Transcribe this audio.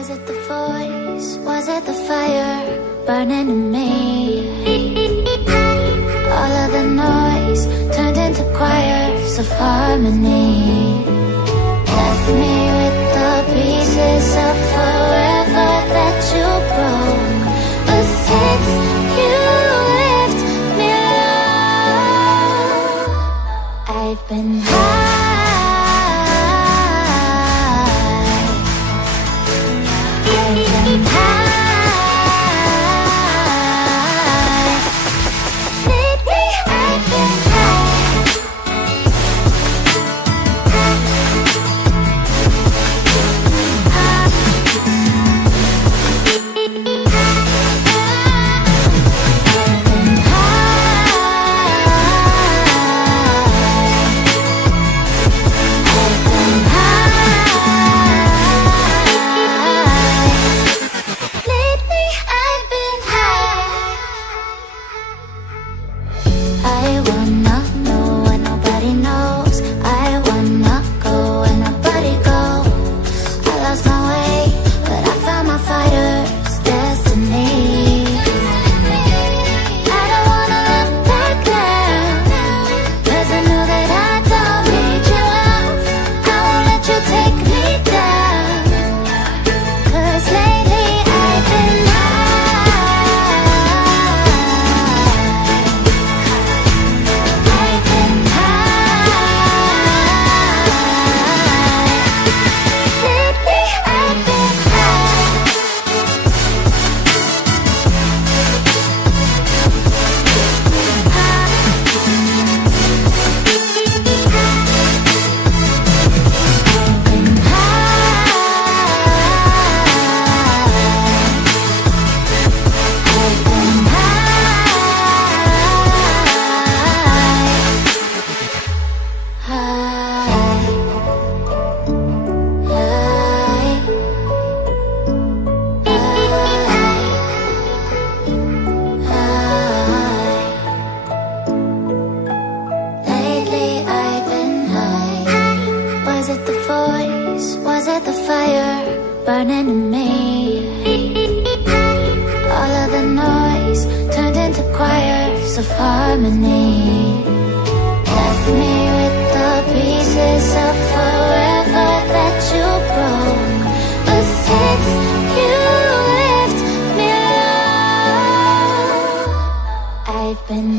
Was it the voice? Was it the fire burning in me? All of the noise turned into choirs of harmony. Left me with the pieces of forever that you broke. But since you left me alone, I've been high. Was it the fire burning in me? All of the noise turned into choirs of harmony. Left me with the pieces of forever that you broke. But since you left me alone, I've been